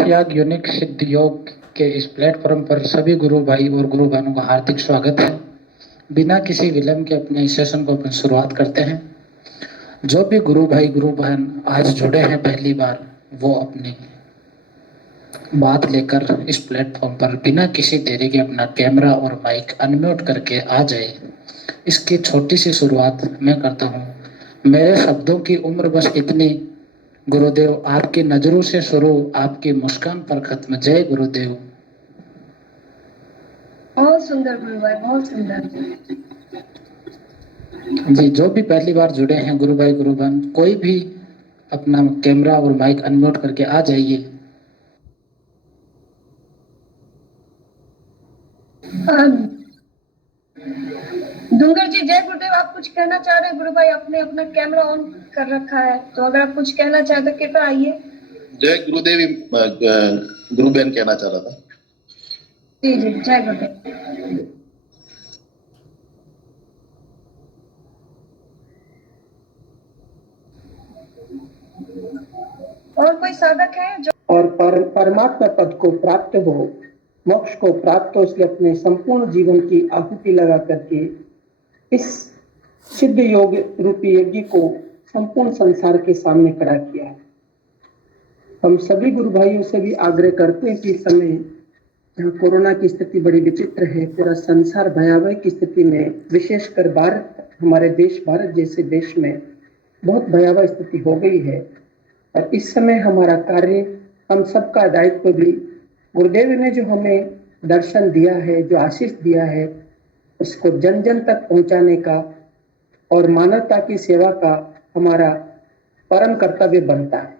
याग यूनिक सिद्ध योग के इस प्लेटफॉर्म पर सभी गुरु भाई और गुरु बहनों का हार्दिक स्वागत है। बिना किसी विलंब के अपने इस सेशन को अपन शुरुआत करते हैं। जो भी गुरु भाई गुरु बहन आज जुड़े हैं पहली बार, वो अपनी बात लेकर इस प्लेटफॉर्म पर बिना किसी देरी के अपना कैमरा और माइक अनम्यूट करके आ जाए। इसकी छोटी सी शुरुआत मैं करता हूँ। मेरे शब्दों की उम्र बस इतनी, गुरुदेव आपकी नजरों से शुरू, आपकी मुस्कान पर खत्म। जय गुरुदेव। बहुत सुंदर गुरु भाई, बहुत सुंदर जी। जो भी पहली बार जुड़े हैं गुरु भाई गुरु बहन, कोई भी अपना कैमरा और माइक अनम्यूट करके आ जाइए। डूंगर जी, जय गुरुदेव। आप कुछ कहना चाह रहे हैं? गुरु भाई आपने अपना कैमरा ऑन कर रखा है, तो अगर आप कुछ कहना चाहते तो कृपया आइए। जय गुरुदेव गुरु बहन कहना चाह रहा था। जी जी, जय गुरुदेव। और कोई साधक है जो और परमात्मा पद को प्राप्त हो, मोक्ष को प्राप्त हो, इसलिए अपने संपूर्ण जीवन की आहुति लगा करके इस सिद्ध योग रूपी यज्ञ को संपूर्ण संसार के सामने खड़ा किया है। हम सभी गुरु भाइयों से भी आग्रह करते हैं कि इस समय जहाँ कोरोना की स्थिति बड़ी विचित्र है, पूरा संसार भयावह की स्थिति में, विशेषकर भारत, हमारे देश भारत जैसे देश में बहुत भयावह स्थिति हो गई है। और इस समय हमारा कार्य, हम सबका दायित्व भी, गुरुदेव ने जो हमें दर्शन दिया है, जो आशीष दिया है, उसको जन जन तक पहुंचाने का और मानवता की सेवा का हमारा परम कर्तव्य बनता है।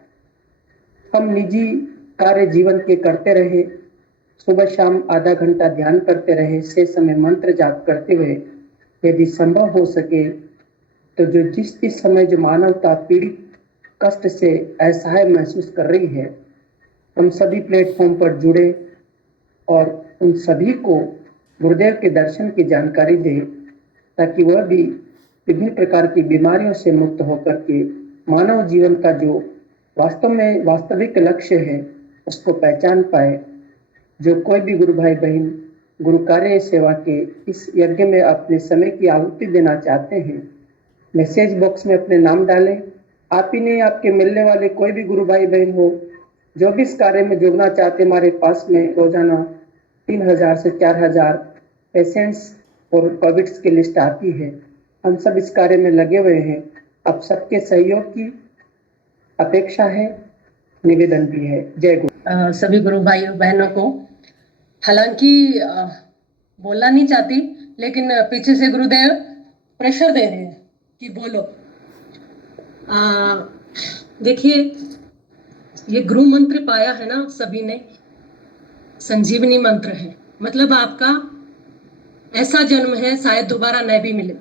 हम निजी कार्य जीवन के करते रहे, सुबह शाम आधा घंटा ध्यान करते रहे, से समय मंत्र जाप करते हुए, यदि संभव हो सके तो जो जिस समय जो मानवता पीड़ित कष्ट से असहाय महसूस कर रही है, हम सभी प्लेटफॉर्म पर जुड़े और उन सभी को गुरुदेव के दर्शन की जानकारी दे, ताकि वह भी विभिन्न प्रकार की बीमारियों से मुक्त होकर के मानव जीवन का जो वास्तव में वास्तविक लक्ष्य है उसको पहचान पाए। जो कोई भी गुरु भाई बहन गुरु कार्य सेवा के इस यज्ञ में अपने समय की आहुति देना चाहते हैं, मैसेज बॉक्स में अपने नाम डालें। आप ही नहीं, आपके मिलने वाले कोई भी गुरु भाई बहन हो जो भी इस कार्य में जुड़ना चाहते, हमारे पास में रोजाना 3000 से 4000 पेशेंट्स और कोविड की लिस्ट आती है। हम सब इस कार्य में लगे हुए हैं। अब सबके सहयोग की अपेक्षा है, निवेदन भी है। जय गुरु। सभी गुरु भाइयों बहनों को, हालांकि बोलना नहीं चाहती, लेकिन पीछे से गुरुदेव प्रेशर दे रहे हैं कि बोलो। देखिए, ये गुरु मंत्र पाया है ना सभी ने, संजीवनी मंत्र है। मतलब आपका ऐसा जन्म है शायद दोबारा न भी मिले।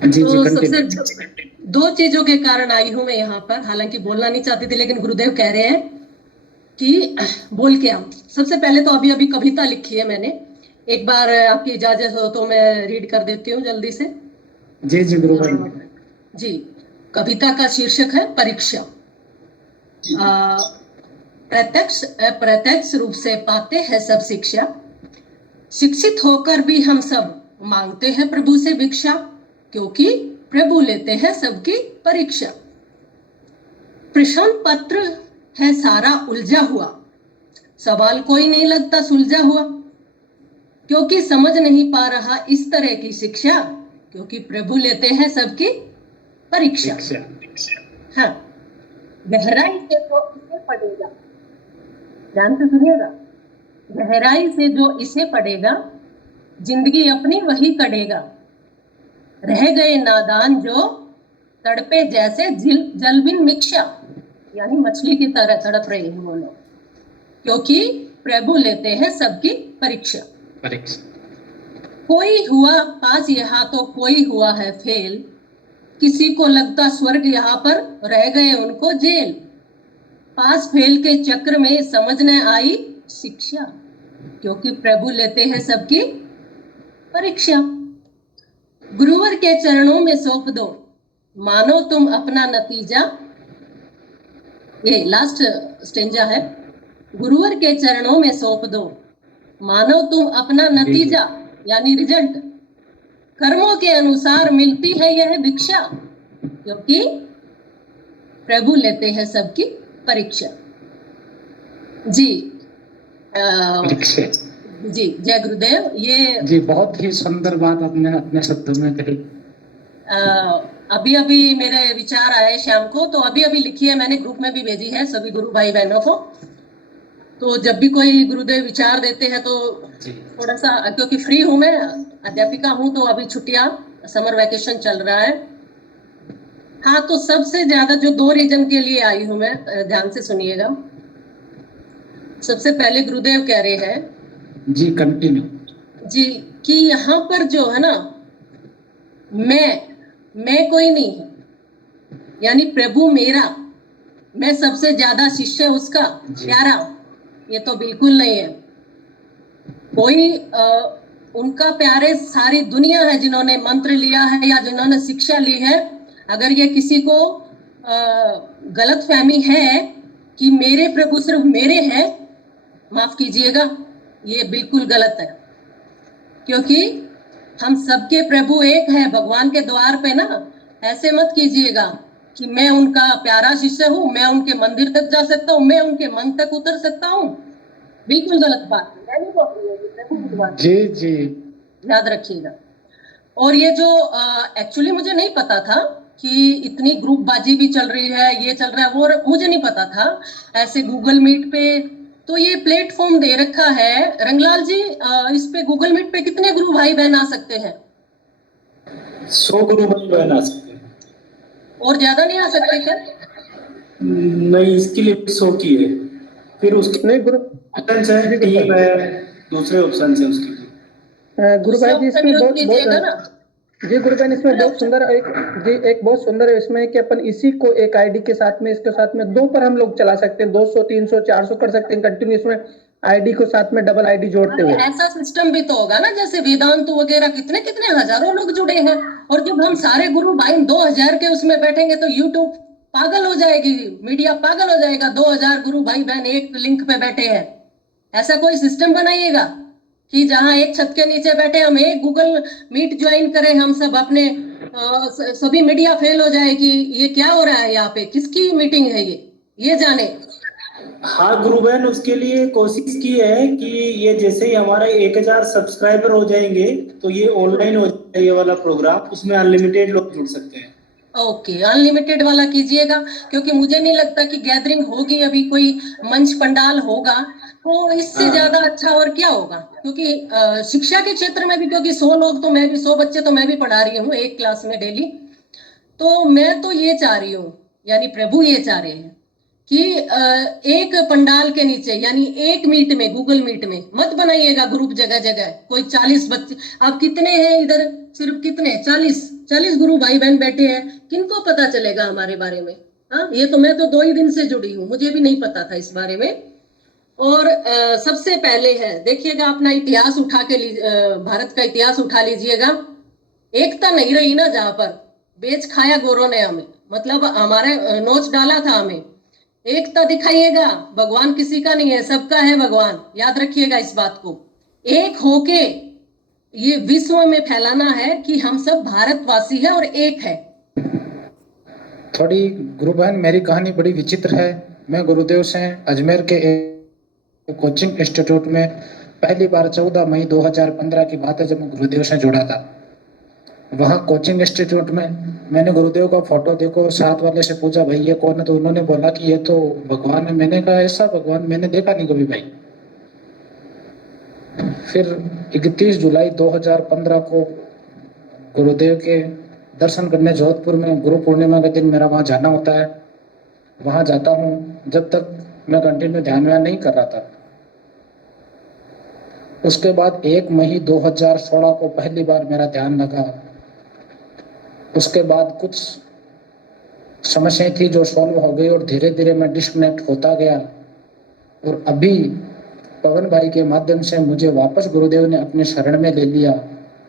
तो सबसे दो चीजों के कारण आई हूं मैं यहाँ पर, हालांकि बोलना नहीं चाहती थी, लेकिन गुरुदेव कह रहे हैं कि बोल के हम। सबसे पहले तो अभी कविता लिखी है मैंने, एक बार आपकी इजाजत हो तो मैं रीड कर देती हूँ जल्दी से। जी जी गुरु भाई जी। कविता का शीर्षक है परीक्षा। प्रत्यक्ष अप्रत्यक्ष रूप से पाते हैं सब शिक्षा, शिक्षित होकर भी हम सब मांगते हैं प्रभु से भिक्षा, क्योंकि प्रभु लेते हैं सबकी परीक्षा। प्रश्न पत्र है सारा उलझा हुआ, सवाल कोई नहीं लगता सुलझा हुआ, क्योंकि समझ नहीं पा रहा इस तरह की शिक्षा, क्योंकि प्रभु लेते हैं सबकी परीक्षा। हाँ, गहराई से तो इसे पढ़ेगा, ध्यान से सुनिएगा, गहराई से जो इसे पढ़ेगा जिंदगी अपनी वही कटेगा। रह गए नादान जो तड़पे जैसे जलबिन मिक्षा, यानी मछली की तरह तड़प रहे हैं वो लोग, क्योंकि प्रभु लेते हैं सबकी परीक्षा। कोई हुआ पास यहाँ तो कोई हुआ है फेल, किसी को लगता स्वर्ग यहाँ पर रह गए उनको जेल। पास फेल के चक्र में समझ न आई शिक्षा, क्योंकि प्रभु लेते हैं सबकी परीक्षा। गुरुवर के चरणों में सौंप दो, मानो तुम अपना नतीजा, ये लास्ट स्टेंजा है, गुरुवर के चरणों में सौंप दो, मानो तुम अपना नतीजा यानी रिजल्ट, कर्मों के अनुसार मिलती है यह भिक्षा, क्योंकि प्रभु लेते हैं सबकी परीक्षा। जी जी जय गुरुदेव। ये जी बहुत ही सुंदर बात आपने अपने शब्दों में कही। अभी अभी मेरे विचार आए शाम को, तो अभी अभी लिखी है मैंने, ग्रुप में भी भेजी है सभी गुरु भाई बहनों को। तो जब भी कोई गुरुदेव विचार देते हैं तो थोड़ा सा, क्योंकि फ्री हूं मैं, अध्यापिका हूं, तो अभी छुट्टियां, समर वैकेशन चल रहा है। हाँ, तो सबसे ज्यादा जो 2 रीजन के लिए आई हूं मैं, ध्यान से सुनिएगा। सबसे पहले गुरुदेव कह रहे हैं जी, कंटिन्यू जी, कि यहाँ पर जो है ना, मैं कोई नहीं हूं, यानी प्रभु मेरा, मैं सबसे ज्यादा शिष्य उसका प्यारा, ये तो बिल्कुल नहीं है। कोई उनका प्यारे सारी दुनिया है जिन्होंने मंत्र लिया है या जिन्होंने शिक्षा ली है। अगर ये किसी को गलत फहमी है कि मेरे प्रभु सिर्फ मेरे हैं, माफ कीजिएगा, ये बिल्कुल गलत है, क्योंकि हम सबके प्रभु एक है। भगवान के द्वार पे ना ऐसे मत कीजिएगा कि मैं उनका प्यारा शिष्य हूँ, मैं उनके मंदिर तक जा सकता हूँ, मैं उनके मन तक उतर सकता हूँ, बिल्कुल गलत बात है। जी जी, याद रखिएगा। और ये जो एक्चुअली मुझे नहीं पता था कि इतनी ग्रुप बाजी भी चल रही है, ये चल रहा है, वो मुझे नहीं पता था। ऐसे गूगल मीट पे तो ये प्लेटफॉर्म दे रखा है। रंगलाल जी, इस पे गूगल मीट पे कितने गुरु भाई बहन आ सकते हैं? 100 गुरु भाई बहन आ सकते हैं। और ज्यादा नहीं आ सकते क्या? नहीं, इसकी लिमिट 100 की है। फिर उसके नहीं गुरु ऑप्शन है, टीम है, दूसरे ऑप्शन है उसके लिए। गुरु भाई जी इसमें बहुत कीजिएगा ना। जी गुरु भाई, इसमें बहुत सुंदर एक बहुत सुंदर है इसमें कि अपन इसी को एक आईडी के साथ में, इसके साथ में 2 पर हम लोग चला सकते हैं, 200 300 400 कर सकते हैं कंटिन्यू, इसमें आईडी को साथ में डबल आईडी जोड़ते हुए। ऐसा सिस्टम भी तो होगा ना, जैसे वेदांत वगैरह कितने कितने हजारों लोग जुड़े हैं, और जब हम सारे गुरु भाई 2000 के उसमें बैठेंगे तो यूट्यूब पागल हो जाएगी, मीडिया पागल हो जाएगा। 2000 गुरु भाई बहन एक लिंक पे बैठे हैं। ऐसा कोई सिस्टम बनाइएगा कि जहां एक छत के नीचे बैठे हम एक गूगल मीट ज्वाइन करें, हम सब अपने सभी मीडिया फेल हो जाए कि ये क्या हो रहा है, यहाँ पे किसकी मीटिंग है, ये जाने। हाँ गुरु बहन, उसके लिए कोशिश की है कि ये जैसे ही हमारे 1000 सब्सक्राइबर हो जाएंगे तो ये ऑनलाइन हो जाएगा ये वाला प्रोग्राम, उसमें अनलिमिटेड लोग जुड़ सकते हैं। ओके, अनलिमिटेड वाला कीजिएगा, क्योंकि मुझे नहीं लगता कि गैदरिंग होगी, अभी कोई मंच पंडाल होगा, तो इससे ज्यादा अच्छा और क्या होगा। क्योंकि शिक्षा के क्षेत्र में भी, क्योंकि 100 लोग तो मैं भी, 100 बच्चे तो मैं भी पढ़ा रही हूँ एक क्लास में डेली, तो मैं तो ये चाह रही हूँ, यानी प्रभु ये चाह रहे हैं कि एक पंडाल के नीचे, यानी एक मीट में, गूगल मीट में मत बनाइएगा ग्रुप जगह जगह, कोई 40 बच्चे। अब कितने हैं इधर, सिर्फ कितने 40 गुरु भाई बहन बैठे हैं, किनको पता चलेगा हमारे बारे में? हाँ, ये तो मैं तो 2 ही दिन से जुड़ी हूँ, मुझे भी नहीं पता था इस बारे में। और सबसे पहले है, देखिएगा अपना इतिहास उठा के भारत का इतिहास उठा लीजिएगा। एकता नहीं रही ना, जहां पर बेच खाया गोरों ने हमें, मतलब हमारे नोच डाला था हमें। एकता दिखाइएगा, भगवान किसी का नहीं है, सबका है भगवान, याद रखिएगा इस बात को। एक होके ये विश्व में फैलाना है कि हम सब भारतवासी है और एक है। थोड़ी गुरु बहन, मेरी कहानी बड़ी विचित्र है। मैं गुरुदेव से अजमेर के एक कोचिंग इंस्टीट्यूट में पहली बार 14 मई 2015 की बात है, जब मैं गुरुदेव से जुड़ा था। वहाँ कोचिंग इंस्टीट्यूट में मैंने गुरुदेव का फोटो देखो, साथ वाले से पूछा भाई ये कौन है, तो उन्होंने बोला कि ये तो भगवान है। मैंने कहा ऐसा भगवान मैंने देखा नहीं कभी भाई। फिर 31 जुलाई 2015 को गुरुदेव के दर्शन करने जोधपुर में, गुरु पूर्णिमा के दिन मेरा वहाँ जाना होता है। वहाँ जाता हूँ, जब तक मैं कंटिन्यू ध्यान नहीं कर रहा था। उसके बाद 1 मई 2016 को पहली बार मेरा ध्यान लगा। उसके बाद कुछ समस्याएं थी जो सॉल्व हो गई और धीरे धीरे मैं डिस्कनेक्ट होता गया। और अभी पवन भाई के माध्यम से मुझे वापस गुरुदेव ने अपने शरण में ले लिया।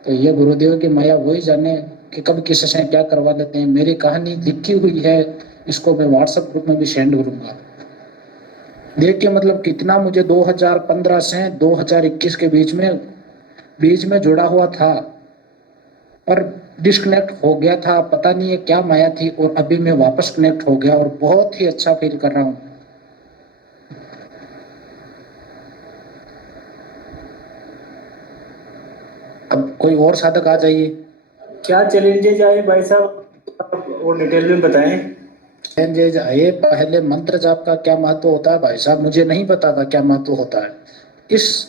तो ये गुरुदेव की माया वही जाने कि कब किससे क्या करवा लेते हैं। मेरी कहानी लिखी हुई है इसको मैं व्हाट्सएप ग्रुप में भी सेंड करूंगा। देखिए मतलब कितना मुझे 2015 से 2021 के बीच में जुड़ा हुआ था और डिस्कनेक्ट हो गया था, पता नहीं है क्या माया थी, और अभी मैं वापस कनेक्ट हो गया और बहुत ही अच्छा फील कर रहा हूँ। अब कोई और साधक आ जाइए। क्या चैलेंजेज आए भाई साहब, आप और डिटेल में बताएं। चैलेंजेज आए, पहले मंत्र जाप का क्या महत्व होता है भाई साहब, मुझे नहीं पता था क्या महत्व होता है। इस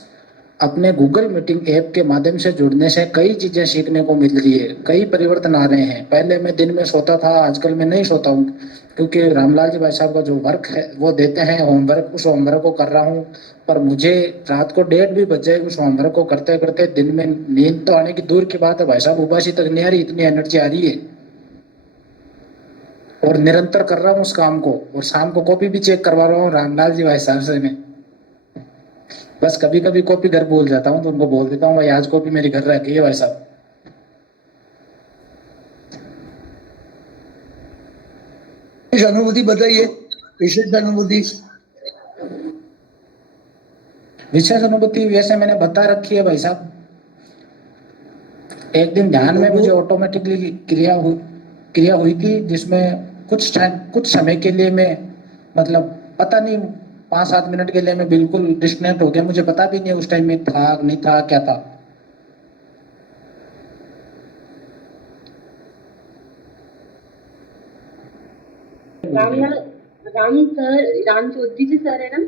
अपने गूगल मीटिंग ऐप के माध्यम से जुड़ने से कई चीजें सीखने को मिल रही है, कई परिवर्तन आ रहे हैं। पहले मैं दिन में सोता था, आजकल मैं नहीं सोता हूँ, क्योंकि रामलाल जी भाई साहब का जो वर्क है वो देते हैं होमवर्क, उस होमवर्क को कर रहा हूँ। पर मुझे रात को 1:30 भी बज जाए उस होमवर्क को करते करते, दिन में नींद तो आने की दूर की बात है भाई साहब, उबासी तक नहीं आ रही, इतनी एनर्जी आ रही है। और निरंतर कर रहा हूँ उस काम को, और शाम को कॉपी भी चेक करवा रहा हूँ रामलाल जी भाई साहब से मैं। बस कभी कभी कॉपी घर भूल जाता हूँ तो उनको बोल देता हूँ भाई आज कॉपी मेरी घर रखी है भाई साहब। इस अनुभूति बताइए, विशेष अनुभूति। विशेष अनुभूति वैसे मैंने बता रखी है भाई साहब। एक दिन ध्यान में मुझे ऑटोमेटिकली क्रिया हुई थी, जिसमें कुछ समय के लिए मैं मतलब पता नहीं 5-7 मिनट के लिए मैं बिल्कुल डिस्कनेक्ट हो गया, मुझे पता भी नहीं उस टाइम में था नहीं था क्या था। राम चौधरी जी सर है ना,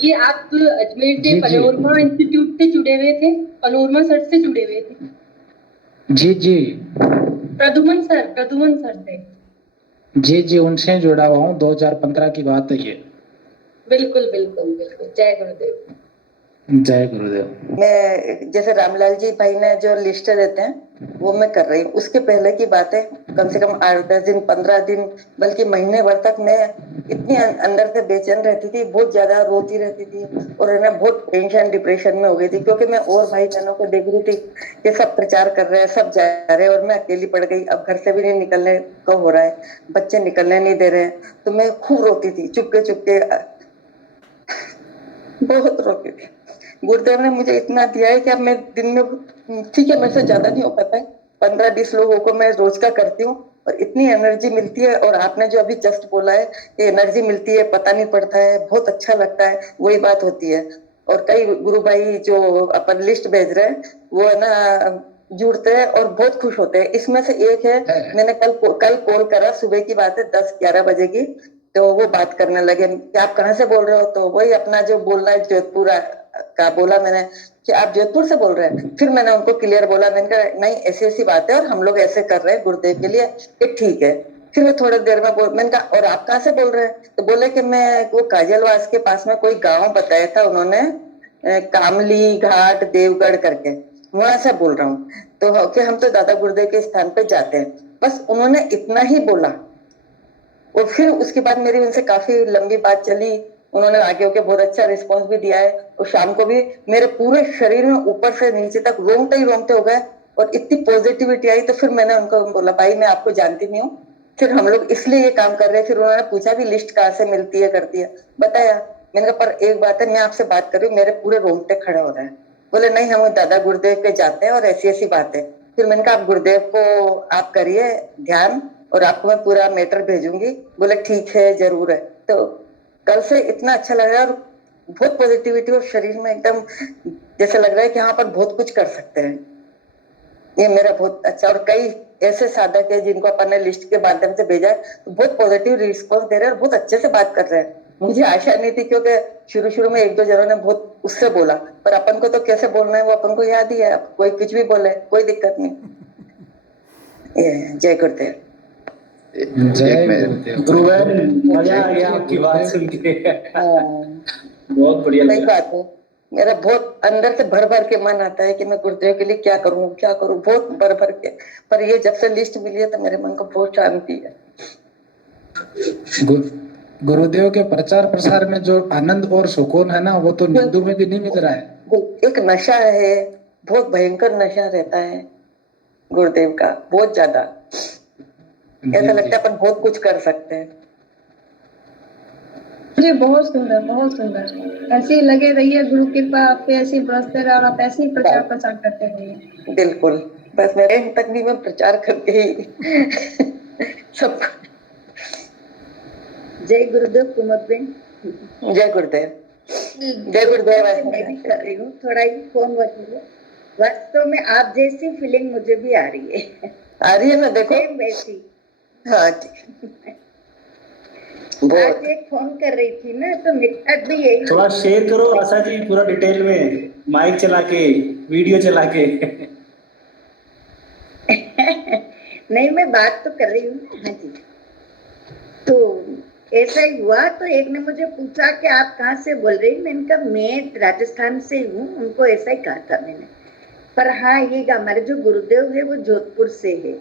ये आप अजमेर से जी, पनोरमा इंस्टीट्यूट से जुड़े हुए थे, पनोरमा सर से जुड़े हुए थे। जी प्रदुमन सर से। जी उनसे जुड़ा हुआ हूँ, 2015 की बात है ये। बिल्कुल बिल्कुल बिल्कुल। जय गुरुदेव। जय गुरुदेव। मैं जैसे रामलाल जी भाई ने जो लिस्ट देते हैं वो मैं कर रही हूँ। उसके पहले की बात है, कम से कम 8-10 दिन 15 दिन बल्कि महीने भर तक मैं इतनी अंदर से बेचैन रहती थी, बहुत ज्यादा रोती रहती थी और है ना बहुत टेंशन डिप्रेशन में हो गई थी, क्योंकि मैं और भाई बहनों को देख रही थी कि सब प्रचार कर रहे हैं, सब जा रहे हैं और मैं अकेली पड़ गई। अब घर से भी नहीं निकलने को हो रहा है, बच्चे निकलने नहीं दे रहे हैं, तो मैं खूब रोती थी, चुपके बहुत रोती थी। गुरुदेव ने मुझे इतना दिया है कि अब मैं दिन में, ठीक है मेरे से ज्यादा नहीं हो पाता है, 15-20 लोगों को मैं रोज का करती हूँ और इतनी एनर्जी मिलती है। और आपने जो अभी जस्ट बोला है कि एनर्जी मिलती है, पता नहीं पड़ता है, बहुत अच्छा लगता है, वही बात होती है। और कई गुरु भाई जो अपन लिस्ट भेज रहे हैं वो है ना जुड़ते हैं और बहुत खुश होते हैं। इसमें से एक है, मैंने कल कॉल करा, सुबह की बात है 10-11 बजे की, तो वो बात करने लगे कि आप कहाँ से बोल रहे हो, तो वही अपना जो बोलना है जोधपुर का बोला मैंने कि आप जोधपुर से बोल रहे हैं। फिर मैंने उनको क्लियर बोला, मैंने कहा नहीं ऐसी बात है और हम लोग ऐसे कर रहे हैं गुरुदेव के लिए, कि ठीक है। फिर वो थोड़ी देर में मैंने कहा और आप कहाँ से बोल रहे हैं, तो बोले कि मैं वो काजलवास के पास में कोई गाँव बताया था उन्होंने, कामली घाट देवगढ़ करके, वहां से बोल रहा हूँ। तो कि हम तो दादा गुरुदेव के स्थान पे जाते हैं, बस उन्होंने इतना ही बोला। और फिर उसके बाद मेरी उनसे काफी लंबी बात चली, उन्होंने आगे होके बहुत अच्छा रिस्पांस भी दिया है। और शाम को भी मेरे पूरे शरीर में ऊपर से नीचे तक रोंगटे ही रोंगटे हो गए और इतनी पॉजिटिविटी आई। तो फिर मैंने उनको बोला भाई मैं आपको जानती नहीं हूँ, फिर हम लोग इसलिए ये काम कर रहे हैं। फिर उन्होंने पूछा भी लिस्ट कहाँ से मिलती है, करती है, बताया। मैंने कहा पर एक बात है, मैं आपसे बात कर रही हूँ, मेरे पूरे रोंगटे खड़े हो रहे हैं। बोले नहीं हम दादा गुरुदेव पे जाते हैं और ऐसी बात है। फिर मैंने कहा आप गुरुदेव को आप करिए ध्यान और आपको मैं पूरा मैटर भेजूंगी। बोले ठीक है जरूर है। तो कल से इतना अच्छा लग रहा है और बहुत पॉजिटिविटी और शरीर में एकदम जैसे लग रहा है कि यहाँ पर बहुत कुछ कर सकते हैं। ये मेरा बहुत अच्छा, और कई ऐसे साधक है जिनको अपन ने लिस्ट के माध्यम से भेजा है, तो बहुत पॉजिटिव रिस्पॉन्स दे रहे हैं और बहुत अच्छे से बात कर रहे हैं। मुझे आशा नहीं थी, क्योंकि शुरू में 1-2 जनों ने बहुत उससे बोला, पर अपन को तो कैसे बोलना है वो अपन को याद ही है, कोई कुछ भी बोले कोई दिक्कत नहीं। जय गुरुदेव। गुरुबहन मजा आ गया आपकी बात सुन के। बहुत बढ़िया सही बात है, मेरा बहुत अंदर से भर भर के मन आता है कि मैं गुरुदेव के लिए क्या करूं, बहुत भर भर के। पर ये जब से लिस्ट मिली है तो मेरे मन को बहुत शांति है। गुरुदेव के प्रचार प्रसार में जो आनंद और सुकून है ना, वो तो नींदों में भी नहीं मिल रहा है। एक नशा है, बहुत भयंकर नशा रहता है गुरुदेव का, बहुत ज्यादा। ऐसा लगता है अपन बहुत कुछ कर सकते हैं। जी बहुत सुंदर, बहुत सुंदर। ऐसे ही लगे रहिए, गुरु कृपा आप पे ऐसी बरसते रहे और आप ऐसे ही प्रचार प्रसार करते रहिए। बिल्कुल, बस मेरे तक भी मैं प्रचार करके ही सब। जय गुरुदेव कुमुद बेन। जय गुरुदेव। जय गुरुदेव। मैं भी कर रही हूँ, थोड़ा ही फोन बदलिए। वास्तव में आप जैसी फीलिंग मुझे भी आ रही है। आ रही है ना, देखो। सेम वैसी। हाँ आज एक फोन कर रही थी ना, तो मेरे साथ भी यही थोड़ा शेयर करो आशा जी, पूरा डिटेल में, माइक चला के, वीडियो चला के। नहीं, मैं बात तो कर रही हूँ। हाँ जी। तो ऐसा ही हुआ, तो एक ने मुझे पूछा कि आप कहाँ से बोल रही? मैंने कहा मैं राजस्थान से हूँ। उनको ऐसा ही कहा था मैंने। पर हाँ, ये हमारे जो गुरुदेव है वो जोधपुर से है।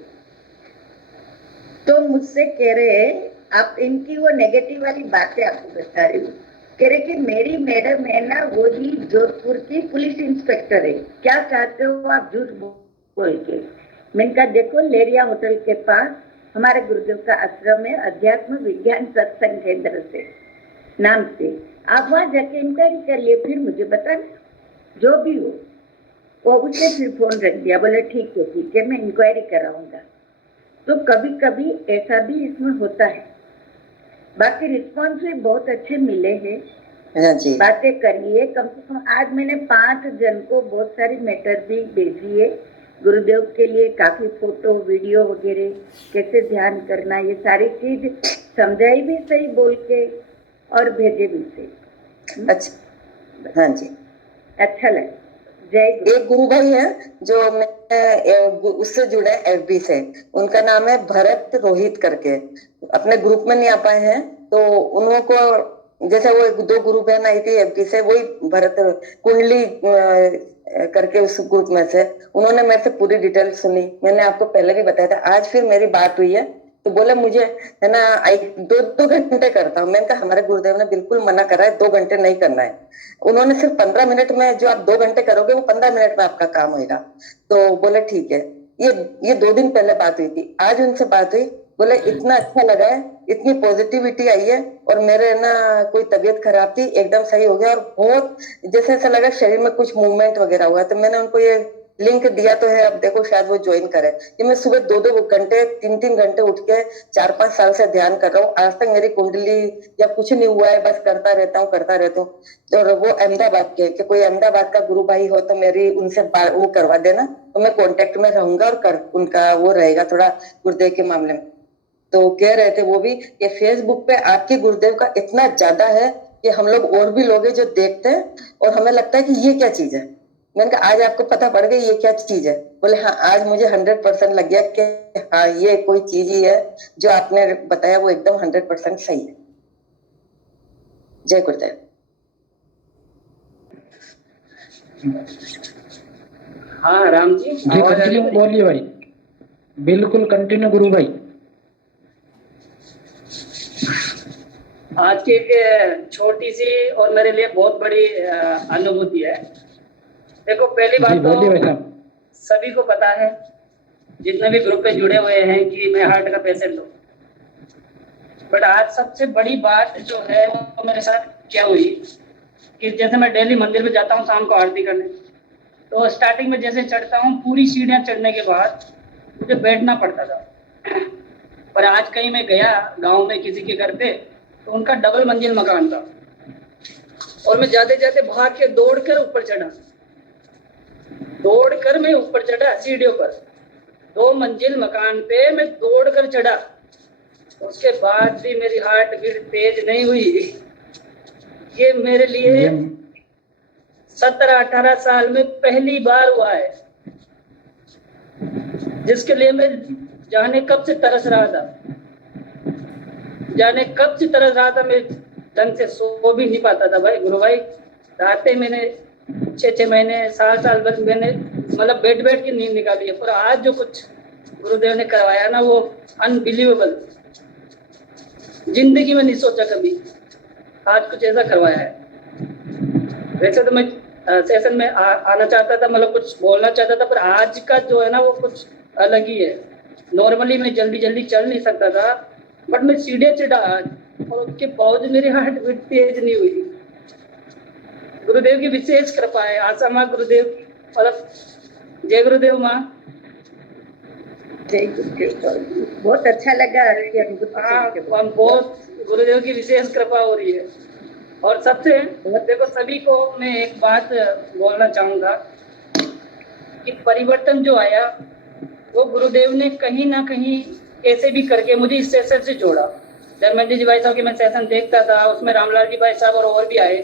तो मुझसे कह रहे हैं, आप इनकी वो नेगेटिव वाली बातें आपको बता रही हूँ। कह रहे कि मेरी मैडम है ना, वो ही जोधपुर की पुलिस इंस्पेक्टर है, क्या चाहते हो आप झूठ बोल के? मैंने कहा देखो, लेरिया होटल के पास हमारे गुरुदेव का आश्रम है, अध्यात्म विज्ञान सत्संग केंद्र से नाम से। आप वहां जाके इंक्वायरी कर लिए, फिर मुझे बताना जो भी हो। वो उसने फिर फोन रख दिया, बोले ठीक है, मैं इंक्वायरी कराऊंगा। तो कभी कभी ऐसा भी इसमें होता है। बाकी रिस्पॉन्स भी बहुत अच्छे मिले हैं। बातें करिए, कम से कम आज मैंने 5 जन को बहुत सारी मैटर भी भेजी है गुरुदेव के लिए, काफी फोटो वीडियो वगैरह, कैसे ध्यान करना, ये सारी चीज समझाई भी सही बोल के और भेजे भी सही। अच्छा। हाँ जी, अच्छा लगा। जय गुरु। एक गुरु भाई है जो मैं उससे जुड़े एफबी से, उनका नाम है भरत रोहित करके। अपने ग्रुप में नहीं आ पाए हैं, तो उन को जैसे वो 2 गुरु बहन आई थी एफबी से, वही भरत कुंडली करके उस ग्रुप में से, उन्होंने मेरे से पूरी डिटेल सुनी। मैंने आपको पहले भी बताया था, आज फिर मेरी बात हुई है, तो बोले मुझे है ना 2 घंटे करता हूँ। मैंने कहा हमारे गुरुदेव ने बिल्कुल मना करा है 2 घंटे नहीं करना है। उन्होंने सिर्फ 15 मिनट में, जो आप 2 घंटे करोगे वो 15 मिनट में आपका काम होगा। तो बोले ठीक है। ये 2 दिन पहले बात हुई थी, आज उनसे बात हुई, बोले इतना अच्छा लगा है, इतनी पॉजिटिविटी आई है, और मेरे ना कोई तबीयत खराब थी, एकदम सही हो गया, और बहुत जैसे ऐसा लगा शरीर में कुछ मूवमेंट वगैरह हुआ। तो मैंने उनको ये लिंक दिया तो है, अब देखो शायद वो ज्वाइन करे। ये मैं सुबह 2 घंटे 3 घंटे उठ के 4-5 साल से ध्यान कर रहा हूँ। आज तक मेरी कुंडली या कुछ नहीं हुआ है, बस करता रहता हूँ। और वो अहमदाबाद के, कि कोई अहमदाबाद का गुरु भाई हो तो मेरी उनसे वो करवा देना, तो मैं कांटेक्ट में रहूंगा और उनका वो रहेगा थोड़ा गुरुदेव के मामले में। तो कह रहे थे वो भी कि फेसबुक पे आपके गुरुदेव का इतना ज्यादा है कि हम लोग और भी लोग हैं जो देखते हैं, और हमें लगता है कि ये क्या चीज है। मैंने कहा आज आपको पता पड़ गई ये क्या चीज है? बोले हाँ, आज मुझे 100% लग गया कि हाँ ये कोई चीज ही है, जो आपने बताया वो एकदम 100% सही है। जय गुरुदेव। हाँ राम जी, जी कंटिन्यू बोलिए भाई, बिल्कुल कंटिन्यू गुरु भाई। आज की एक छोटी सी और मेरे लिए बहुत बड़ी अनुभूति है। देखो, पहली बात तो सभी को पता है, जितने भी ग्रुप पे जुड़े हुए हैं, कि मैं हार्ट का पेशेंट हूँ। बट आज सबसे बड़ी बात जो है वो मेरे साथ क्या हुई कि जैसे मैं डेली मंदिर में जाता हूँ शाम को आरती करने, तो स्टार्टिंग में जैसे चढ़ता हूँ, पूरी सीढ़ियाँ चढ़ने के बाद मुझे बैठना पड़ता था। पर आज कहीं मैं गया गांव में किसी के घर पे, तो उनका डबल मंजिल मकान था, और मैं जाते जाते भाग के दौड़ कर मैं ऊपर चढ़ा सीढ़ियों पर। 2 मंजिल मकान पे मैं दौड़ कर चढ़ा। उसके बाद भी मेरी हार्ट बीट तेज नहीं हुई। ये मेरे लिए 17-18 साल में पहली बार हुआ है, जिसके लिए मैं जाने कब से तरस रहा था। मैं ढंग से सो भी नहीं पाता था भाई, गुरु भाई। रातें मैंने 6-6 महीने, साल बस मैंने मतलब बैठ के नींद निकाली है। पर आज जो कुछ गुरुदेव ने करवाया ना, वो अनबिलीवेबल, जिंदगी में नहीं सोचा कभी आज कुछ ऐसा करवाया है। वैसे तो मैं सेशन में आना चाहता था, मतलब कुछ बोलना चाहता था, पर आज का जो है ना वो कुछ अलग ही है। नॉर्मली मैं जल्दी चल नहीं सकता था, बट मैं सीढ़ियाँ और उसके बावजूद मेरी हार्ट बीट तेज नहीं हुई। गुरुदेव की विशेष कृपा है, आशा माँ गुरुदेव की, मतलब जय गुरुदेव माँ। जय गुरुदेव। बहुत अच्छा लगा आपकी अनुभूति हाँ, सुन के। बहुत गुरुदेव की विशेष कृपा हो रही है। और सबसे देखो, सभी को मैं एक बात बोलना चाहूंगा कि परिवर्तन जो आया वो गुरुदेव ने कहीं ना कहीं कैसे भी करके मुझे इस सेशन से जोड़ा। धर्मेंद्र जी भाई साहब के मैं सेशन देखता था, उसमें रामलाल जी भाई साहब और भी आए,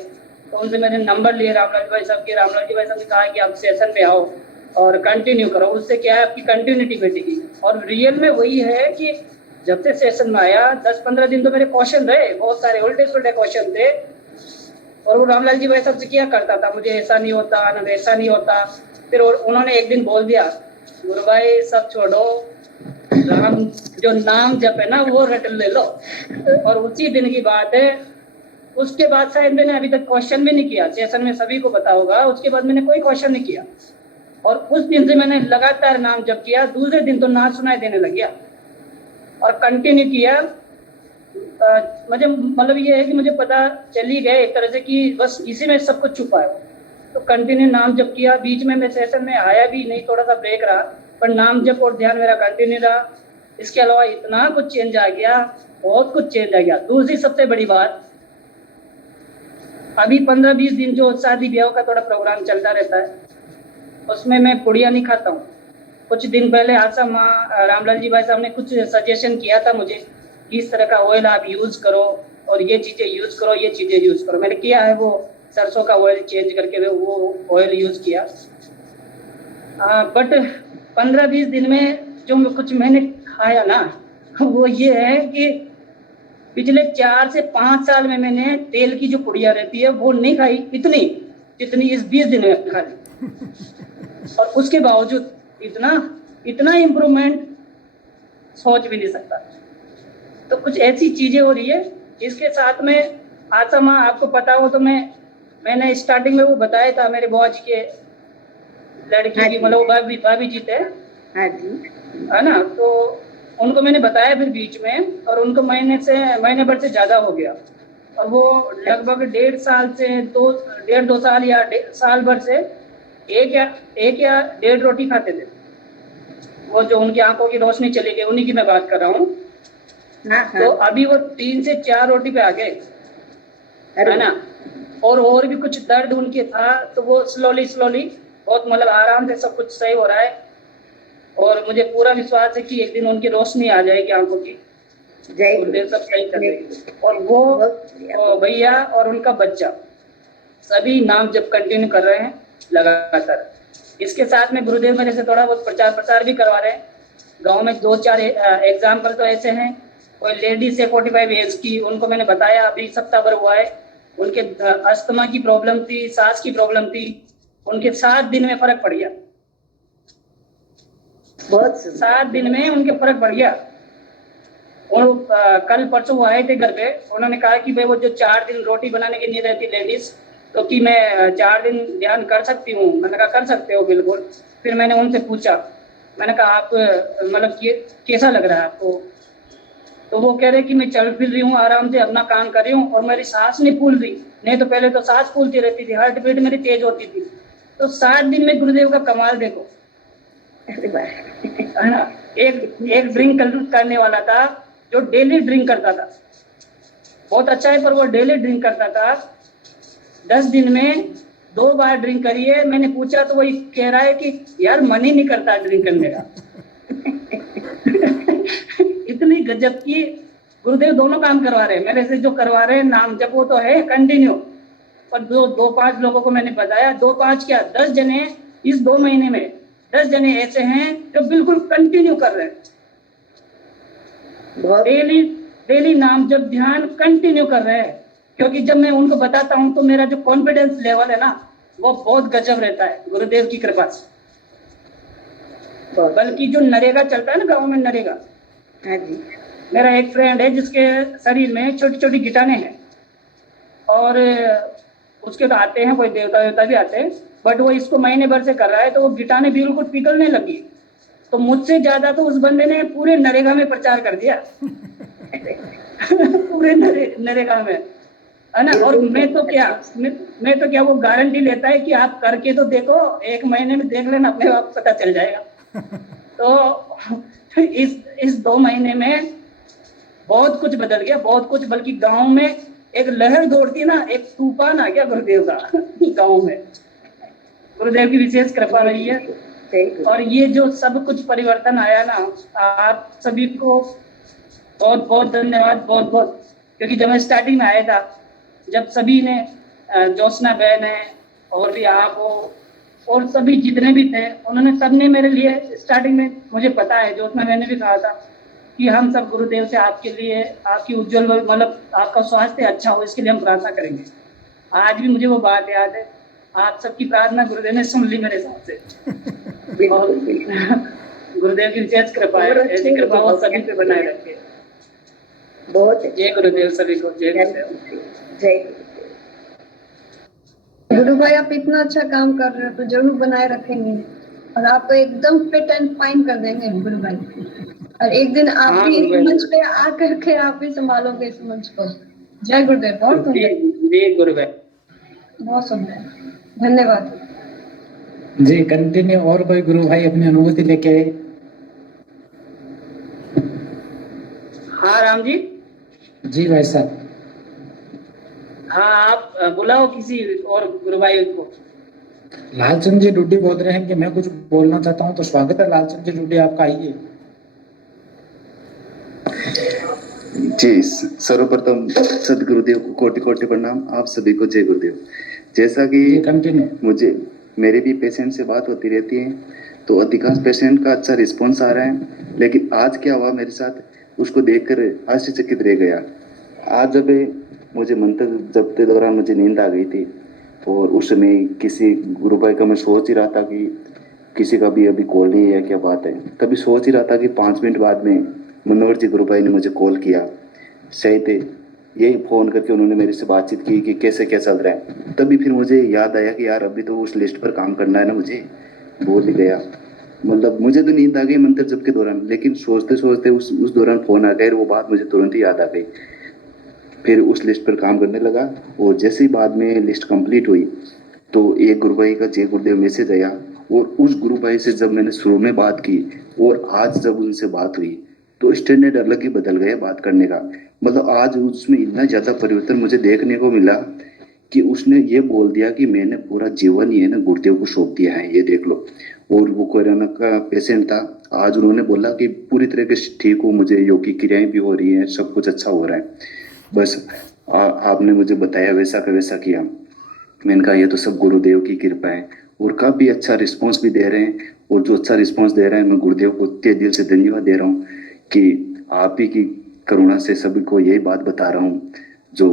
तो उनसे मैंने नंबर लिए रामलाल जी भाई साहब के। रामलाल जी भाई साहब ने कहा कि आप सेशन पे आओ और कंटिन्यू करो, उससे क्या है आपकी कंटिन्यूटी बैठेगी। और रियल में वही है कि जब से सेशन में आया 10-15 दिन तो मेरे क्वेश्चन रहे, बहुत सारे उल्टे सुल्टे क्वेश्चन थे, और वो रामलाल जी भाई साहब से किया करता था, मुझे ऐसा नहीं होता ना वैसा नहीं होता। फिर उन्होंने एक दिन बोल दिया, गुरु भाई सब छोड़ो, राम जो नाम जप है ना वो रट ले लो। और उसी दिन की बात है, उसके बाद शायद मैंने अभी तक क्वेश्चन भी नहीं किया सेशन में, सभी को पता होगा। उसके बाद मैंने कोई क्वेश्चन नहीं किया, और उस दिन से मैंने लगातार नाम जप किया। दूसरे दिन तो ना सुनाई देने लग गया और कंटिन्यू किया। मुझे मतलब ये है कि मुझे पता चल ही गया एक तरह से कि बस इसी में सब कुछ छुपा है। तो कंटिन्यू नाम जप किया। बीच में मैं सेशन में आया भी नहीं, थोड़ा सा ब्रेक रहा, पर नाम जप और ध्यान मेरा कंटिन्यू रहा। इसके अलावा इतना कुछ चेंज आ गया, बहुत कुछ चेंज आ गया। दूसरी सबसे बड़ी बात, अभी 15-20 दिन जो शादी ब्याह का थोड़ा प्रोग्राम चलता रहता है, उसमें मैं पुड़िया नहीं खाता हूँ। कुछ दिन पहले आशा माँ रामलाल जी भाई साहब ने कुछ सजेशन किया था मुझे, इस तरह का ऑयल आप यूज करो और ये चीजें यूज करो, ये चीजें यूज करो। मैंने किया है, वो सरसों का ऑयल चेंज करके वो ऑयल यूज किया। बट 15-20 दिन में जो कुछ मैंने खाया ना, वो ये है कि पिछले 4 से 5 साल में मैंने तेल की जो पुड़िया रहती है वो नहीं खाई इतनी जितनी इस 20 दिन में खा ली। और उसके बावजूद इतना इम्प्रूवमेंट सोच भी नहीं सकता। तो कुछ ऐसी चीजें हो रही है। इसके साथ में आशा माँ, आपको पता हो तो मैंने स्टार्टिंग में वो बताया था, मेरे बुआ जी के लड़की की, मतलब भाभी जी थे, हाँ जी, है ना। तो उनको मैंने बताया फिर बीच में, और उनको महीने भर से ज्यादा हो गया, और वो लगभग 1.5 साल से 2 साल या साल भर से एक या 1.5 रोटी खाते थे। वो जो उनकी आंखों की रोशनी चली गई, उन्हीं की मैं बात कर रहा हूँ। तो अभी वो 3 से 4 रोटी पे आ गए, है ना। और भी कुछ दर्द उनके था, तो वो स्लोली बहुत मतलब आराम से सब कुछ सही हो रहा है। और मुझे पूरा विश्वास है कि एक दिन उनकी रोशनी आ जाएगी आंखों की, गुरुदेव सब सही कर देंगे। और वो भैया और उनका बच्चा सभी नाम जब कंटिन्यू कर रहे हैं लगातार। इसके साथ में गुरुदेव मेरे से थोड़ा बहुत प्रचार भी करवा रहे हैं। गांव में 2-4 एग्जाम्पल तो ऐसे हैं। कोई लेडीज है 45 एज की, उनको मैंने बताया, अभी सप्ताह भर हुआ है, उनके अस्थमा की प्रॉब्लम थी, सांस की प्रॉब्लम थी, उनके 7 दिन में फर्क पड़ गया। 7 दिन में उनके फर्क पड़ गया। और कल परसों वो आए थे घर पे, उन्होंने कहा कि भाई वो जो 4 दिन रोटी बनाने की नहीं रहती लेडीज, तो कि मैं 4 दिन ध्यान कर सकती हूँ। मैंने कहा कर सकते हो बिल्कुल। फिर मैंने उनसे पूछा, मैंने कहा आप मतलब कैसा लग रहा है आपको? तो वो कह रहे कि मैं चल फिर रही हूँ आराम से, अपना काम कर रही हूँ, और मेरी सांस नहीं फूल रही। नहीं तो पहले तो सांस फूलती रहती थी, हार्ट बीट मेरी तेज होती थी। तो 7 दिन में गुरुदेव का कमाल देखो, है ना। एक ड्रिंक करने वाला था जो डेली ड्रिंक करता था, बहुत अच्छा है, पर वो डेली ड्रिंक करता था, 10 दिन में 2 बार ड्रिंक करिए। मैंने पूछा तो वही कह रहा है कि यार मन ही नहीं करता ड्रिंक करने का। इतनी गजब की गुरुदेव दोनों काम करवा रहे हैं मेरे से, जो करवा रहे हैं नाम जब वो तो है कंटिन्यू। पर 2-5 लोगों को मैंने बताया, 2-5 क्या 10 जने इस 2 महीने में 10 जने ऐसे हैं जो बिल्कुल कंटिन्यू कर रहे हैं, डेली नाम जब ध्यान कंटिन्यू कर रहे हैं। क्योंकि जब मैं उनको बताता हूँ तो मेरा जो कॉन्फिडेंस लेवल है ना, वो बहुत गजब रहता है गुरुदेव की कृपा से। बल्कि जो नरेगा चलता है ना गाँव में, नरेगा, मेरा एक फ्रेंड है जिसके शरीर में छोटी छोटी गिटाने हैं, और उसके तो आते हैं, कोई देवता भी आते हैं, बट वो इसको महीने भर से कर रहा है, तो वो गिटाने बिल्कुल पिघलने लगी। तो मुझसे ज्यादा तो उस बंदे ने पूरे नरेगा में प्रचार कर दिया। पूरे नरेगा में, है ना। और मैं तो क्या वो गारंटी लेता है कि आप करके तो देखो, 1 महीने में देख लेना, अपने आप पता चल जाएगा। तो इस 2 महीने में बहुत कुछ बदल गया, बहुत कुछ, बल्कि गांव में एक लहर दौड़ती ना, एक तूफान आ गया गुरुदेव का गांव में। गुरुदेव की विशेष कृपा रही है, और ये जो सब कुछ परिवर्तन आया ना, आप सभी को बहुत बहुत धन्यवाद, बहुत बहुत। क्योंकि जब मैं स्टार्टिंग में आया था, जब सभी ने, ज्योत्सना बहन है और भी आप हो, और सभी जितने भी थे, उन्होंने सबने मेरे लिए स्टार्टिंग में, मुझे पता है ज्योत्सना बहन ने भी कहा था कि हम सब गुरुदेव से आपके लिए, आपकी उज्जवल, मतलब आपका स्वास्थ्य अच्छा हो, इसके लिए हम प्रार्थना करेंगे। आज भी मुझे वो बात याद है। आप सबकी प्रार्थना गुरुदेव ने सुन ली मेरे हिसाब से। और गुरुदेव की विशेष कृपा है, ऐसी कृपा वो सभी पे बनाए रखे। बहुत जय गुरुदेव सभी को, जय गुरुदेव। जय गुरु भाई, आप इतना अच्छा काम कर रहे हो तो जरूर बनाए रखेंगे, और आपको एकदम फिट एंड फाइन कर देंगे गुरु भाई। और एक दिन आप भी इस मंच पे आकर के आप भी संभालोगे इस मंच को। जय गुरुदेव। बहुत सुंदर, जय गुरुदेव, बहुत सुंदर, धन्यवाद जी। कंटिन्यू। और कोई गुरु भाई अपनी अनुभूति लेके? हाँ राम जी। जी भाई साहब। हाँ, आप बुलाओ किसी और गुरु भाई को। लालचंद जी डुड्डी बोल रहे हैं कि मैं कुछ बोलना चाहता हूँ, तो स्वागत है लालचंद जी डुड्डी, आपका। आइए जी। सर्वप्रथम सदगुरुदेव को कोटि कोटि प्रणाम। आप सभी को जय गुरुदेव। जैसा कि मुझे, मेरे भी पेशेंट से बात होती रहती है, तो अधिकांश पेशेंट का अच्छा रिस्पॉन्स आ रहा है, लेकिन आज क्या हुआ मेरे साथ, उसको देखकर आश्चर्यचकित रह गया। आज जब मुझे मंत्र जपते दौरान मुझे नींद आ गई थी, और उस समय किसी गुरु भाई का मैं सोच ही रहा था कि किसी का भी अभी कॉल नहीं है, क्या बात है। तभी सोच ही रहा था कि 5 मिनट बाद में मनोहर जी गुरु भाई ने मुझे कॉल किया। शायद यही फ़ोन करके उन्होंने मेरे से बातचीत की कि कैसे क्या चल रहा है। तभी फिर मुझे याद आया कि यार अभी तो उस लिस्ट पर काम करना है ना, मुझे भूल ही गया। मतलब मुझे तो नींद आ गई मंत्र जप के दौरान, लेकिन सोचते सोचते उस दौरान फ़ोन आ गया, और वो बात मुझे तुरंत ही याद आ गई। फिर उस लिस्ट पर काम करने लगा, और जैसे ही बाद में लिस्ट कंप्लीट हुई, तो एक गुरु भाई का जय गुरुदेव मैसेज आया। और उस गुरु भाई से जब मैंने शुरू में बात की और आज जब उनसे बात हुई, तो स्टैंडर्ड अलग ही बदल गया बात करने का। मतलब आज उसमें इतना ज़्यादा परिवर्तन मुझे देखने को मिला कि उसने ये बोल दिया कि मैंने पूरा जीवन ही है ना गुरुदेव को सौंप दिया है, ये देख लो। और वो कोरोना का पेशेंट था, आज उन्होंने बोला कि पूरी तरीके से ठीक हूँ, मुझे योग की क्रियाएं भी हो रही हैं, सब कुछ अच्छा हो रहा है, बस आपने मुझे बताया वैसा का वैसा किया। मैंने कहा ये तो सब गुरुदेव की कृपा है, और काफ़ी अच्छा रिस्पॉन्स भी दे रहे हैं। और जो अच्छा रिस्पॉन्स दे रहे हैं, मैं गुरुदेव को तहे दिल से धन्यवाद दे रहा हूँ कि आप ही की करुणा से सभी को यही बात बता रहा हूँ, जो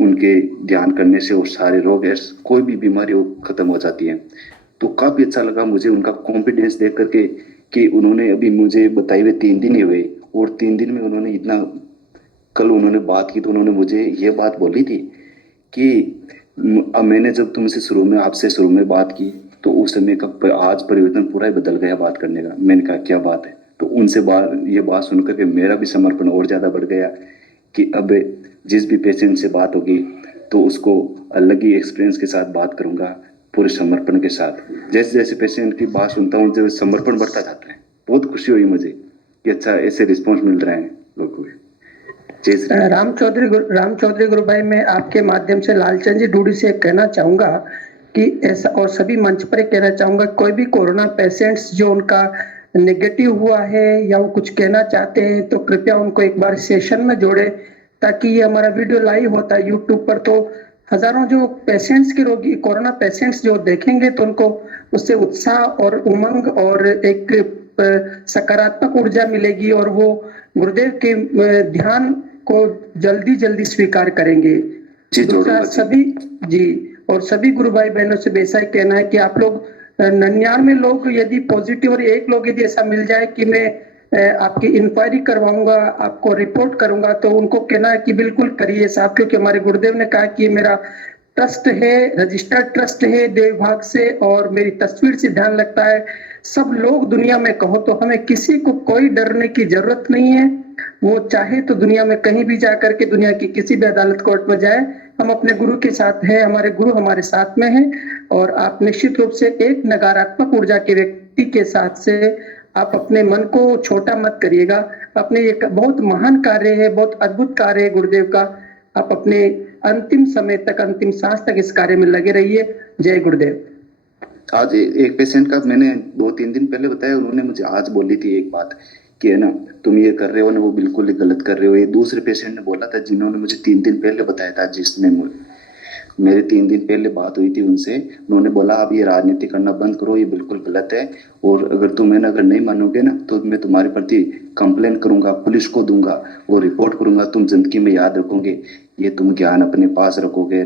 उनके ध्यान करने से और सारे रोग, कोई भी बीमारी वो खत्म हो जाती है। तो काफ़ी अच्छा लगा मुझे उनका कॉन्फिडेंस देख करके कि उन्होंने अभी मुझे बताए हुए 3 दिन ही हुए, और 3 दिन में उन्होंने इतना, कल उन्होंने बात की तो उन्होंने मुझे ये बात बोली थी कि अब मैंने जब तुमसे आपसे शुरू में बात की, तो उस समय का आज परिवर्तन पूरा ही बदल गया बात करने का। मैंने कहा क्या बात है। तो उनसे ये बात सुनकर के मेरा भी समर्पण और ज़्यादा बढ़ गया कि अब जिस भी पेशेंट से बात होगी तो उसको अलग ही एक्सपीरियंस के साथ बात करूंगा, पूरे समर्पण के साथ। जैसे जैसे पेशेंट की बात सुनता हूँ, जब समर्पण बढ़ता जाता है, बहुत खुशी हुई मुझे कि अच्छा ऐसे रिस्पॉन्स मिल रहे हैं लोगों को। राम चौधरी गुरु भाई, मैं आपके माध्यम से लालचंद जी डूडी से कहना चाहूंगा कि ऐसा, और सभी मंच पर कहना चाहूंगा, कोई भी कोरोना पेशेंट्स जो उनका नेगेटिव हुआ है या वो कुछ कहना चाहते हैं, तो कृपया उनको एक बार सेशन में जोड़े, ताकि ये हमारा वीडियो लाइव होता है यूट्यूब पर, तो हजारों जो पेशेंट्स के रोगी, कोरोना पेशेंट्स जो देखेंगे, तो उनको उससे उत्साह और उमंग और एक सकारात्मक ऊर्जा मिलेगी, और वो गुरुदेव के ध्यान को जल्दी जल्दी स्वीकार करेंगे। दूसरा सभी गुरु भाई बहनों से वैसा ही कहना है कि आप लोग 99 लोग यदि पॉजिटिव और 1 लोग यदि ऐसा मिल जाए कि मैं आपकी इंक्वायरी करवाऊंगा, आपको रिपोर्ट करूंगा, तो उनको कहना है कि बिल्कुल करिए साहब, क्योंकि हमारे गुरुदेव ने कहा कि मेरा ट्रस्ट है, रजिस्टर्ड ट्रस्ट है देव भाग से, और मेरी तस्वीर से ध्यान लगता है सब लोग दुनिया में कहो तो हमें किसी को कोई डरने की जरूरत नहीं है। वो चाहे तो दुनिया में कहीं भी जा करके दुनिया की किसी भी अदालत कोर्ट में जाए, हम अपने गुरु के साथ हैं, हमारे गुरु हमारे साथ में हैं। और आप निश्चित रूप से एक नकारात्मक ऊर्जा के व्यक्ति के साथ से आप अपने मन को छोटा मत करिएगा। अपने एक बहुत महान कार्य है, बहुत अद्भुत कार्य है गुरुदेव का। आप अपने अंतिम समय तक, अंतिम सांस तक इस कार्य में लगे रहिए। जय गुरुदेव। आज एक पेशेंट का मैंने 2-3 दिन पहले बताया, उन्होंने मुझे आज बोली थी एक बात कि है ना तुम ये कर रहे हो ना वो बिल्कुल ही गलत कर रहे हो। ये दूसरे पेशेंट ने बोला था जिन्होंने मुझे 3 दिन पहले बताया था, जिसने मेरे 3 दिन पहले बात हुई थी उनसे। उन्होंने बोला अब ये राजनीति करना बंद करो, ये बिल्कुल गलत है, और अगर तुम अगर नहीं मानोगे ना तो मैं तुम्हारे प्रति कंप्लेन करूंगा, पुलिस को दूंगा, वो रिपोर्ट करूंगा, तुम जिंदगी में याद रखोगे। ये तुम ज्ञान अपने पास रखोगे,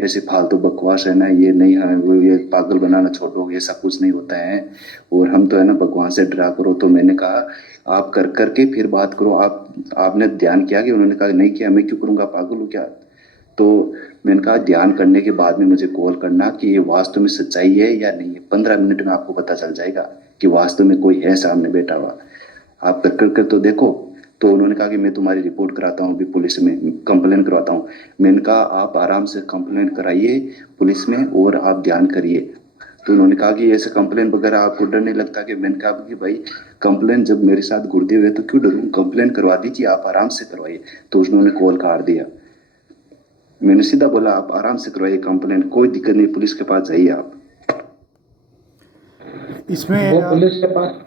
ऐसे फालतू बकवास है ना ये नहीं है, वो ये पागल बनाना छोड़ोगे, ऐसा कुछ नहीं होता है। और हम तो है ना भगवान से डरा करो। तो मैंने कहा आप कर करके फिर बात करो। आपने ध्यान किया कि उन्होंने कहा नहीं किया। मैं क्यों करूंगा, पागल हूँ क्या? तो मैंने कहा ध्यान करने के बाद में मुझे कॉल करना कि ये वास्तव में सच्चाई है या नहीं है। 15 मिनट में आपको पता चल जाएगा कि वास्तव में कोई है सामने बैठा हुआ। आप कर तो देखो। तो उन्होंने कहा कि मैं तुम्हारी रिपोर्ट कराता हूँ, अभी पुलिस में कंप्लेन करवाता हूँ। मैंने कहा आप आराम से कंप्लेन कराइए पुलिस में और आप ध्यान करिए। तो उन्होंने कहा कि ऐसे कंप्लेन वगैरह आपको डर नहीं लगता? कि मैंने कहा कि भाई कंप्लेन जब मेरे साथ गुरुदेव है तो क्यों डरूं, कंप्लेन करवा दीजिए, आप आराम से करवाइए। तो उन्होंने कॉल काट दिया। मैंने सीधा बोला आप आराम से करवाइए कंप्लेन, कोई दिक्कत नहीं, पुलिस के पास जाइए आप। इसमें वो पुलिस के पास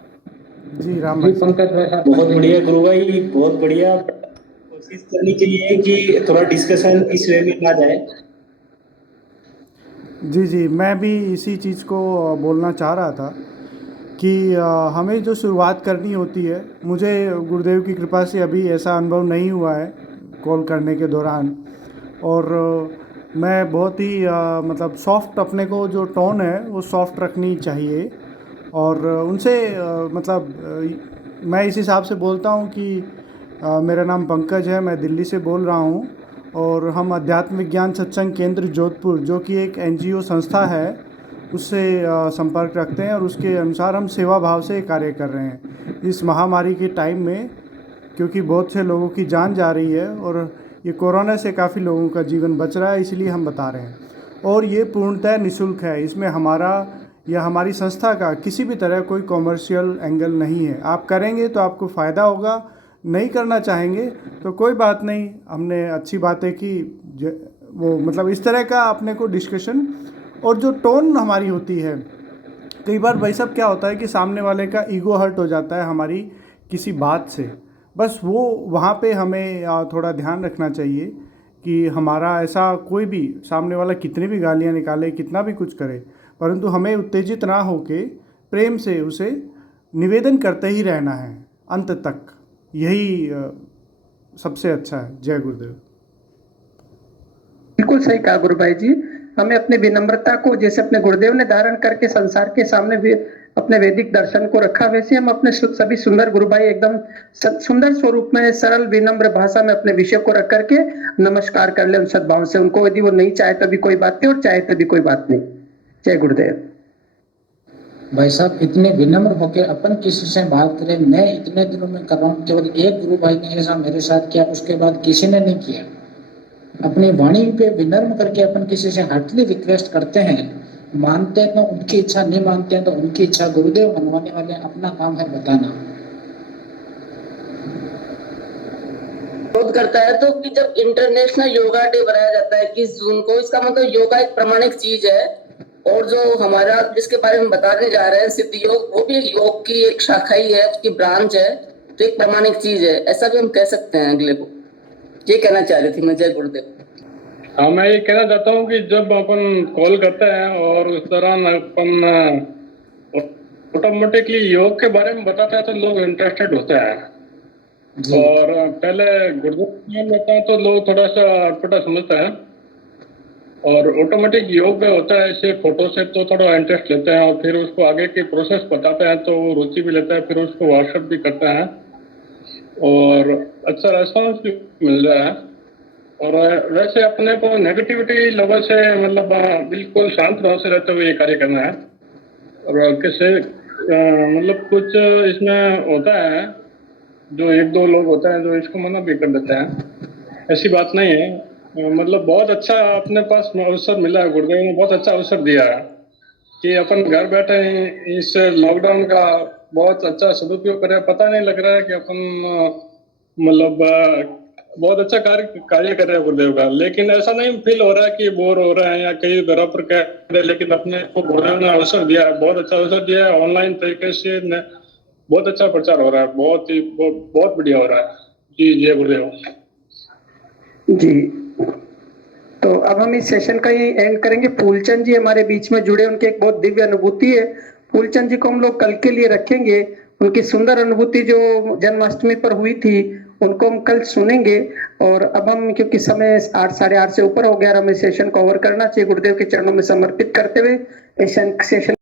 जी राम जी भाई पंकज भाई साहब बहुत बढ़िया गुरु भाई, बहुत बढ़िया। कोशिश करनी चाहिए कि थोड़ा डिस्कशन इस वे में ना जाए। जी मैं भी इसी चीज़ को बोलना चाह रहा था कि हमें जो शुरुआत करनी होती है, मुझे गुरुदेव की कृपा से अभी ऐसा अनुभव नहीं हुआ है कॉल करने के दौरान। और मैं बहुत ही मतलब सॉफ्ट, अपने को जो टोन है वो सॉफ्ट रखनी चाहिए। और उनसे मैं इस हिसाब से बोलता हूँ कि मेरा नाम पंकज है, मैं दिल्ली से बोल रहा हूँ, और हम अध्यात्म विज्ञान सत्संग केंद्र जोधपुर, जो कि एक NGO संस्था है, उससे संपर्क रखते हैं, और उसके अनुसार हम सेवा भाव से कार्य कर रहे हैं इस महामारी के टाइम में, क्योंकि बहुत से लोगों की जान जा रही है और ये कोरोना से काफ़ी लोगों का जीवन बच रहा है, इसलिए हम बता रहे हैं। और ये पूर्णतः निःशुल्क है, इसमें हमारा या हमारी संस्था का किसी भी तरह कोई कॉमर्शियल एंगल नहीं है। आप करेंगे तो आपको फ़ायदा होगा, नहीं करना चाहेंगे तो कोई बात नहीं। हमने अच्छी बातें की, वो मतलब इस तरह का अपने को डिस्कशन, और जो टोन हमारी होती है, कई बार भाई साहब क्या होता है कि सामने वाले का ईगो हर्ट हो जाता है हमारी किसी बात से। बस वो वहाँ पे हमें थोड़ा ध्यान रखना चाहिए कि हमारा ऐसा कोई भी, सामने वाला कितनी भी गालियाँ निकाले, कितना भी कुछ करे, परंतु हमें उत्तेजित ना होके प्रेम से उसे निवेदन करते ही रहना है अंत तक। यही सबसे अच्छा है। जय गुरुदेव। बिल्कुल सही कहा गुरु भाई जी। हमें अपने विनम्रता को, जैसे अपने गुरुदेव ने धारण करके संसार के सामने भी अपने वैदिक दर्शन को रखा, वैसे हम अपने सभी सुंदर गुरु भाई एकदम सुंदर स्वरूप में, सरल विनम्र भाषा में अपने विषय को रख करके नमस्कार कर ले उन सद्भाव से। उनको यदि वो नहीं चाहे तभी कोई बात नहीं, और चाहे तभी कोई बात नहीं। जय गुरुदेव। भाई साहब इतने विनम्र होकर अपन किसी से बात करें, मैं इतने दिनों में कर रहा हूँ, केवल एक गुरु भाई ने ऐसा मेरे साथ किया, उसके बाद किसी ने नहीं किया। अपनी वाणी पे विनम्र करके अपन किसी से हार्टली रिक्वेस्ट करते हैं, मानते हैं तो उनकी इच्छा, नहीं मानते हैं तो उनकी इच्छा। गुरुदेव मनवाने वाले, अपना काम है बताना। विरोध करता है तो कि जब इंटरनेशनल योगा डे बनाया जाता है 21 जून को, इसका मतलब योगा एक प्रामाणिक चीज है, और जो हमारा जिसके बारे में बताने जा रहे हैं सिद्ध योग, वो भी योग की एक शाखा ही है, उसकी ब्रांच है, तो एक प्रामाणिक चीज है, ऐसा भी हम कह सकते हैं अगले को। ये कहना चाह रही थी मैं। जय गुरुदेव। हाँ, मैं ये कहना चाहता हूँ कि जब अपन कॉल करते हैं और उस दौरान अपन ऑटोमेटिकली योग के बारे में बताते हैं तो लोग इंटरेस्टेड होते हैं, और पहले गुरुदेव होता है तो लोग थोड़ा सा अटपटा समझते हैं, और ऑटोमेटिक योग में होता है ऐसे फोटो से तो थोड़ा इंटरेस्ट लेते हैं, और फिर उसको आगे की प्रोसेस बताते हैं तो रुचि भी लेते हैं, फिर उसको व्हाट्सएप भी करते हैं, और अच्छा रेस्पॉन्स भी मिल रहा है। और वैसे अपने को नेगेटिविटी लोगों से मतलब बिल्कुल शांत भाव से रहते हुए ये कार्य करना है। और कैसे मतलब कुछ इसमें होता है जो एक दो लोग होते हैं जो इसको मना भी कर देते हैं, ऐसी बात नहीं है। मतलब बहुत अच्छा अपने पास अवसर मिला है, गुरुदेव ने बहुत अच्छा अवसर दिया है कि अपन घर बैठे इस लॉकडाउन का बहुत अच्छा सदुपयोग करें। पता नहीं लग रहा है कि अपन मतलब बहुत अच्छा कार्य कर रहे हैं गुरुदेव का, लेकिन ऐसा नहीं फील हो रहा है कि बोर हो रहे हैं या कई घरों पर कह रहे हैं, लेकिन अपने को गुरुदेव ने अवसर दिया है, बहुत अच्छा अवसर दिया है। ऑनलाइन तरीके से बहुत अच्छा प्रचार हो रहा है, बहुत बढ़िया हो रहा है जी। जय गुरुदेव जी। तो अब हम इस सेशन का ही एंड करेंगे। फूलचंद जी हमारे बीच में जुड़े, उनकी एक बहुत दिव्य अनुभूति है। फूलचंद जी को हम लोग कल के लिए रखेंगे। उनकी सुंदर अनुभूति जो जन्माष्टमी पर हुई थी उनको हम कल सुनेंगे। और अब हम, क्योंकि समय 8 साढ़े 8 से ऊपर हो गया, हमें सेशन को ओवर करना चाहिए। गुरुदेव के चरणों में समर्पित करते हुए सेशन